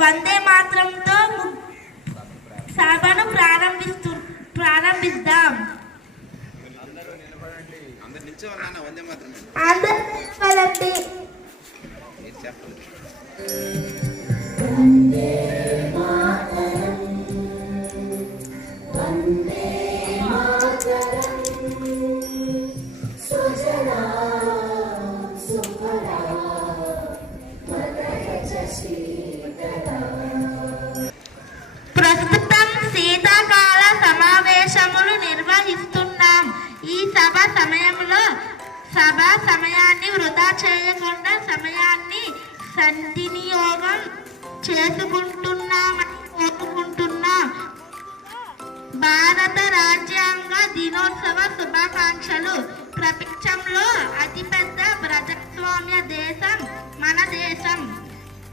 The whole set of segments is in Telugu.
వందే మాత్రంతో సభను ప్రారంభిద్దాం. ప్రస్తుతం శీతాకాల సమావేశములు నిర్వహిస్తున్నాం. ఈ సభా సమయాన్ని వృధా చేయకుండా సమయాన్ని సద్వినియోగం చేసుకుంటున్నామని కోరుకుంటున్నాం. భారత రాజ్యాంగ దినోత్సవ శుభాకాంక్షలు. ప్రపంచంలో అతిపెద్ద ప్రజాస్వామ్య దేశం మన దేశం.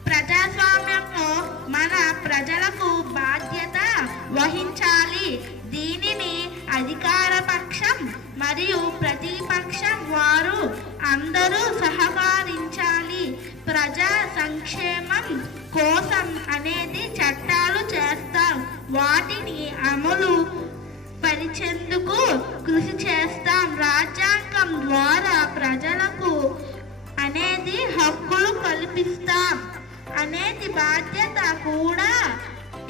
ప్రజాస్వామ్యంలో మన ప్రజలకు బాధ్యత వహించాలి. దీనిని అధికార పక్షం మరియు ప్రతిపక్షం వారు అందరూ సహకరించాలి. ప్రజా సంక్షేమం కోసం అనేది చట్టాలు చేస్తాం. వాటిని అమలు పరిచేందుకు కృషి చేస్తాం. రాజ్యాంగం ద్వారా ప్రజలకు అనేది హక్కులు కల్పిస్తాం అనేది బాధ్యత కూడా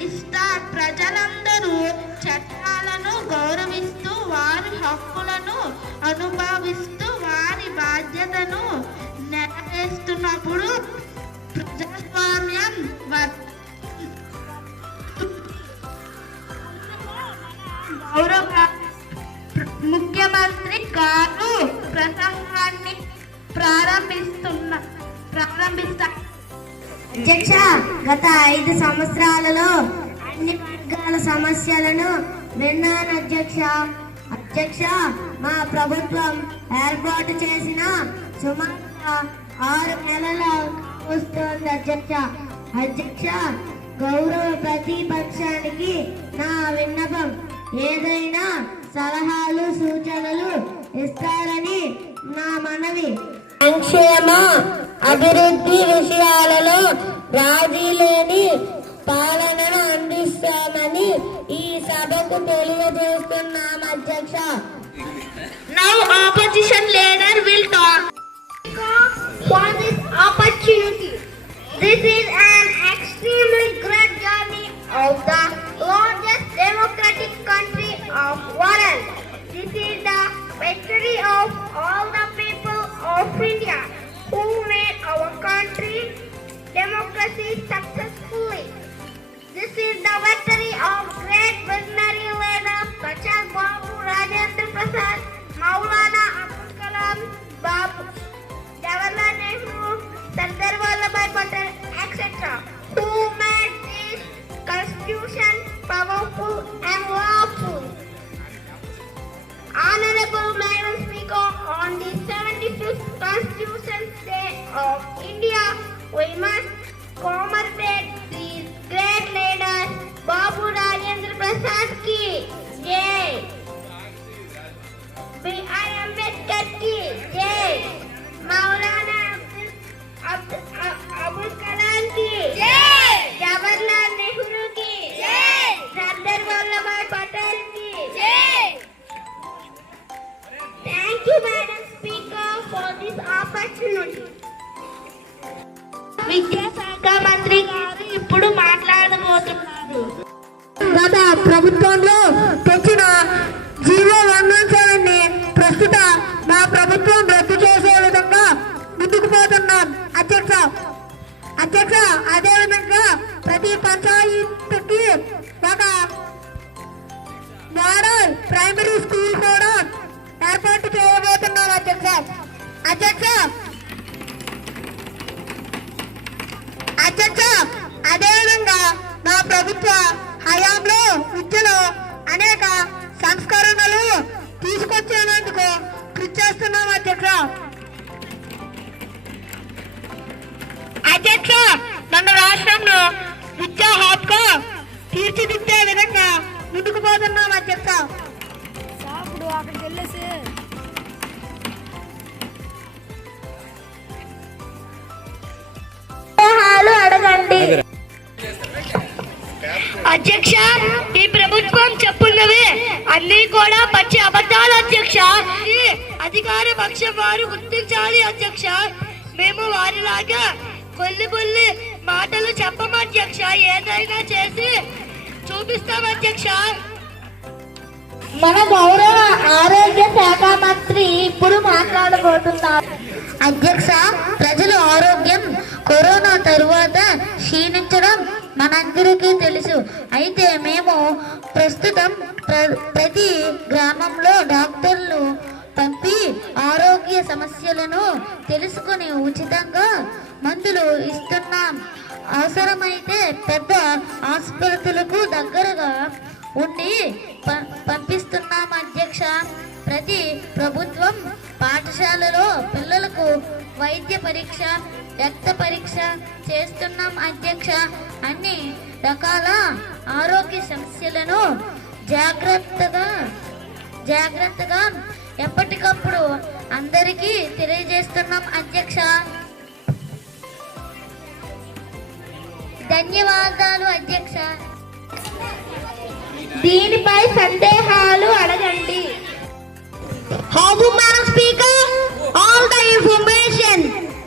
ఇస్తాం. ప్రజలందరూ చట్టాలను గౌరవిస్తూ వారి హక్కులను అనుభవిస్తూ వారి బాధ్యతను నెరవేరుస్తున్నప్పుడు ప్రజాస్వామ్యం గౌరవ ముఖ్యమంత్రి గారు ప్రసంగాన్ని ప్రారంభిస్తారు. అధ్యక్ష, గత 5 సంవత్సరాలలో అన్ని వర్గాల సమస్యలను విన్నాను అధ్యక్ష. మా ప్రభుత్వం ఏర్పాటు చేసిన సుమారుగా 6 నెలలు వస్తుంది అధ్యక్ష. గౌరవ ప్రతిపక్షానికి నా విన్నపం, ఏదైనా సలహాలు సూచనలు ఇస్తారని నా మనవి. సంక్షేమ అభివృద్ధి విషయాలలో రాజీ లేని పాలనను అందిస్తామని ఈ సభకు తెలియజేస్తున్నాం అధ్యక్ష. Now opposition leader will talk. For this opportunity. This is an extremely great journey of the largest democratic country of world. This is the victory of all the people of India who made our country democracy successfully. This is the victory of great visionary leaders such as Babu Rajendra Prasad, Maulana Abdul Kalam, Jawaharlal Nehru, Sardar Vallabhbhai Patel, etc., who made this constitution powerful and lawful. Honorable Madam Speaker, on the 75th Constitution Day of India, we must commemorate these great leaders. Babu Rajendra Prasad ki jai. B.R. Ambedkar ki jai. Maulana Abdul Kalam ki jai. Jawaharlal Nehru ki jai. Sardar Vallabhbhai Patel ki jai. Thank you, Madam Speaker, for this opportunity. విద్యాశాఖ మంత్రి గారు ఇప్పుడు మాట్లాడబోతున్నారు. గత ప్రభుత్వంలో తెచ్చిన జీవో 117ని ప్రస్తుత మా ప్రభుత్వం రద్దు చేసే విధంగా ముందుకు పోతున్నాం అధ్యక్ష. అదేవిధంగా ప్రతి పంచాయతీకి ఒక మోడల్ ప్రైమరీ స్కూల్ కూడా ఏర్పాటు చేయబోతున్నాం అధ్యక్ష. అదేవిధంగా మా ప్రభుత్వ హయాంలో విద్యలో అనేక సంస్కరణలు తీసుకొచ్చేందుకు కృషి చేస్తున్నాం అధ్యక్ష. మన రాష్ట్రంలో విద్యా హబ్గా తీర్చిదిద్దే విధంగా ముందుకు పోతున్నాం అధ్యక్ష. అక్కడికి వెళ్ళేసి అడగండి. అన్నీ కూడా పచ్చి అబద్ధాలు అధ్యక్ష. ఈ అధికార పక్షం వారు గుర్తించాలి అధ్యక్ష. మేము వారిలాగా కొల్లి మాటలు చెప్పం అధ్యక్ష. ఏదైనా చేసి చూపిస్తాం అధ్యక్ష. మన గౌరవ ఆరోగ్య శాఖ మంత్రి ఇప్పుడు మాట్లాడబోతున్నారు. అధ్యక్ష, ప్రజల ఆరోగ్యం కరోనా తరువాత క్షీణించడం మనందరికీ తెలుసు. అయితే మేము ప్రస్తుతం ప్రతి గ్రామంలో డాక్టర్లు పంపి ఆరోగ్య సమస్యలను తెలుసుకుని ఉచితంగా మందులు ఇస్తున్నాం. అవసరమైతే పెద్ద ఆసుపత్రులకు దగ్గరగా ఉండి పంపిస్తున్నాం అధ్యక్ష. ప్రతి ప్రభుత్వం పాఠశాలలో పిల్లలకు వైద్య పరీక్ష, రక్త పరీక్ష చేస్తున్నాం అధ్యక్ష. అన్ని రకాల ఆరోగ్య సమస్యలను జాగ్రత్తగా ఎప్పటికప్పుడు అందరికీ తెలియజేస్తున్నాం అధ్యక్ష. ధన్యవాదాలు అధ్యక్ష. దీనిపై సందేహాలు అడగండి. Madam Speaker, all the information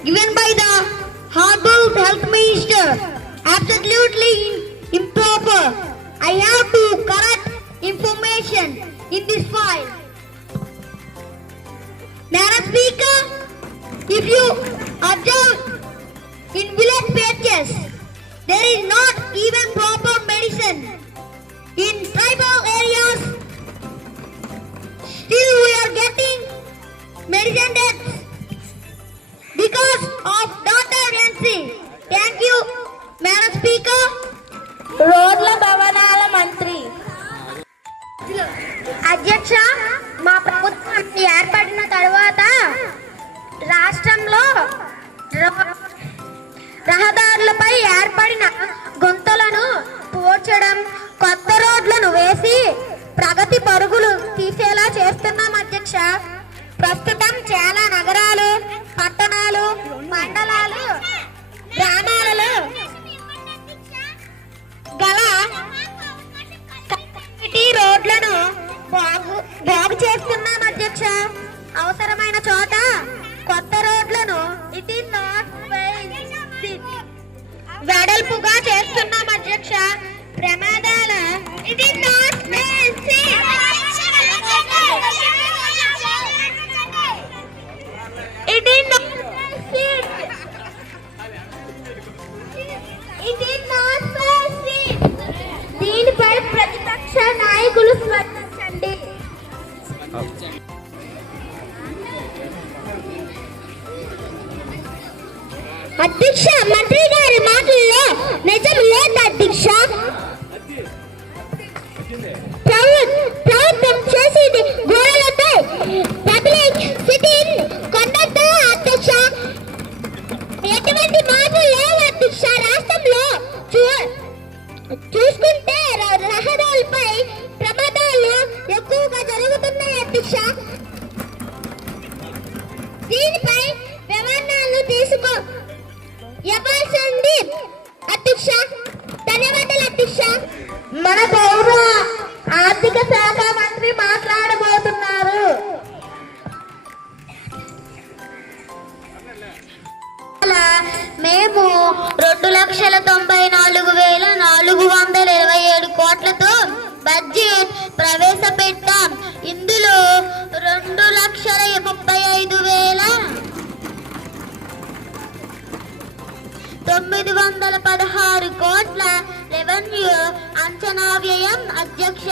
given by the Honorable Health Minister absolutely improper. I have to correct information in this file. Madam Speaker, if you observe in village patches, there is not even proper medicine. In tribal areas, still we are getting medicine deaths because of data NC. Thank you, Madam Speaker. రోడ్ల భవనాల మంత్రి. అధ్యక్ష, మా ప్రభుత్వం ఏర్పడిన తరువాత రాష్ట్రంలో రహదారులపై ఏర్పడిన గుంతలను పూడ్చడం, కొత్త రోడ్లను వేసి ప్రగతి పరుగులు తీసేలా చేస్తున్నాం అధ్యక్ష. ప్రస్తుతం చాలా నగరాలు, పట్టణాలు, మండలాలు, గ్రామాలలో గల రోడ్లను బాగు చేస్తున్నాం అధ్యక్ష. అవసరమైన చోట కొత్త రోడ్లను వెడల్పుగా చేస్తున్నాం అధ్యక్ష. ప్రమాదాల దీనిపై ప్రతిపక్ష నాయకులు స్పందించండి. అధ్యక్ష, మంత్రి గారి మాటల్లో నిజం లేదు అధ్యక్ష. ప్రభుత్వం చేసేది గోడలతో పబ్లిక్ సిట్టింగ్ కొండతో అధ్యక్ష. ఎటువంటి మాటలు లేవు అధ్యక్ష. రాష్ట్రంలో చూసుకుంటే రహదారులపై ప్రమాదాలు ఎక్కువగా జరుగుతున్నాయి అధ్యక్ష. దీనిపై వివరణలు ఇవ్వాల్సింది అధ్యక్ష. ధన్యవాదాలు అధ్యక్ష. మన గౌరవ ఆర్థిక శాఖ మంత్రి మాట్లాడబోతున్నారు. మేము 2,94,427 కోట్లతో బడ్జెట్ ప్రవేశపెట్టాం. ఇందులో 2,35,916 కోట్ల రెవెన్యూ అంచనా వ్యయం అధ్యక్ష.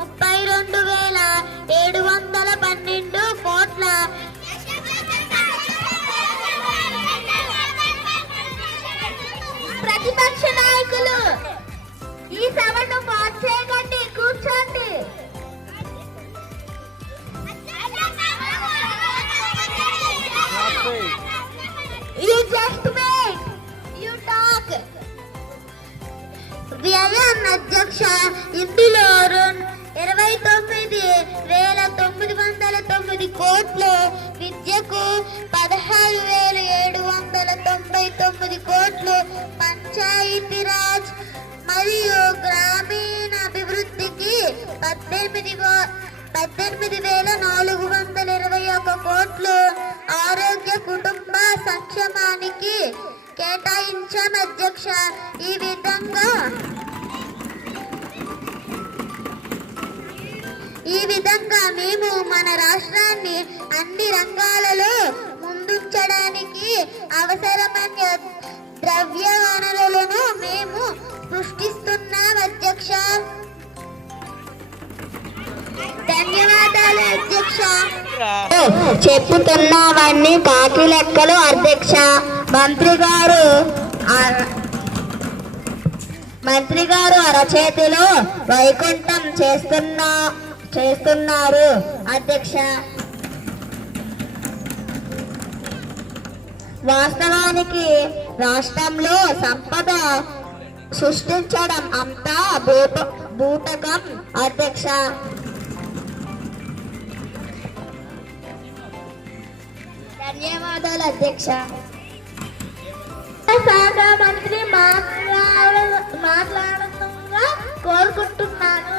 32,712 కోట్ల ప్రతిపక్ష నాయకులు ఈ సభను మార్చేయకండి, కూర్చోండి. You just wait. You talk. వ్యయం అధ్యక్ష. ఇందులో 29,909 కోట్లు, విద్యకు 16,799 కోట్లు, పంచాయతీరాజ్ మరియు గ్రామీణ అభివృద్ధికి 18 18,421 కోట్లు ఆరోగ్య కుటుంబ సంక్షేమానికి కేటాయించాం అధ్యక్ష. ఈ విధంగా మేము మన రాష్ట్రాన్ని అన్ని రంగాలలో ముందుంచడానికి అవసరమైన ద్రవ్య వనరులను మేము సృష్టిస్తున్నాం అధ్యక్ష. ధన్యవాదాలు అధ్యక్ష. చెప్పుతున్నవన్నీ కాకి లెక్కలు అధ్యక్ష. మంత్రి గారు అరచేతిలో వైకుంఠం చేస్తున్నారు అధ్యక్ష. వాస్తవానికి రాష్ట్రంలో సంపద సృష్టించడం అంతా బూటకం అధ్యక్ష. ధన్యవాదాలు అధ్యక్ష. శాఖ మంత్రి మాట్లాడుతుండగా కోరుకుంటున్నాను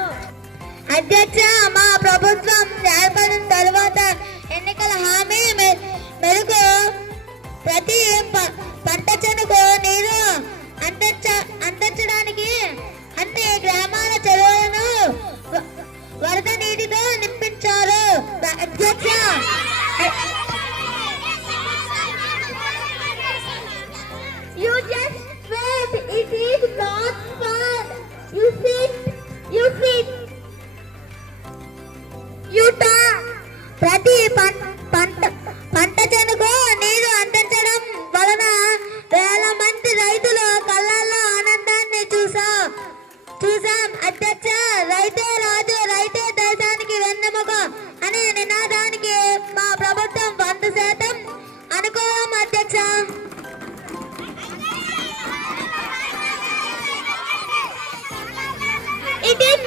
అధ్యక్ష. మా ప్రభుత్వం ఏర్పడిన తర్వాత ఎన్నికల హామీ మేరకు ప్రతి పంట చెనుకు నీరు అందించడానికి అన్ని గ్రామాల చెరువులను వరద నీటితో నింపించారు అధ్యక్ష. You just wait. It is not fun. You sit. You talk. ప్రతి పంట చెనుకు నీరు అందించడం వలన వేల మంది రైతులు కళ్ళల్లో ఆనందాన్ని చూసాం అధ్యక్ష. రైతే రాజు, రైతే దేశానికి వెన్నెముక అనే నినాదానికి మా ప్రభుత్వం 100% అనుకోవం అధ్యక్ష. It is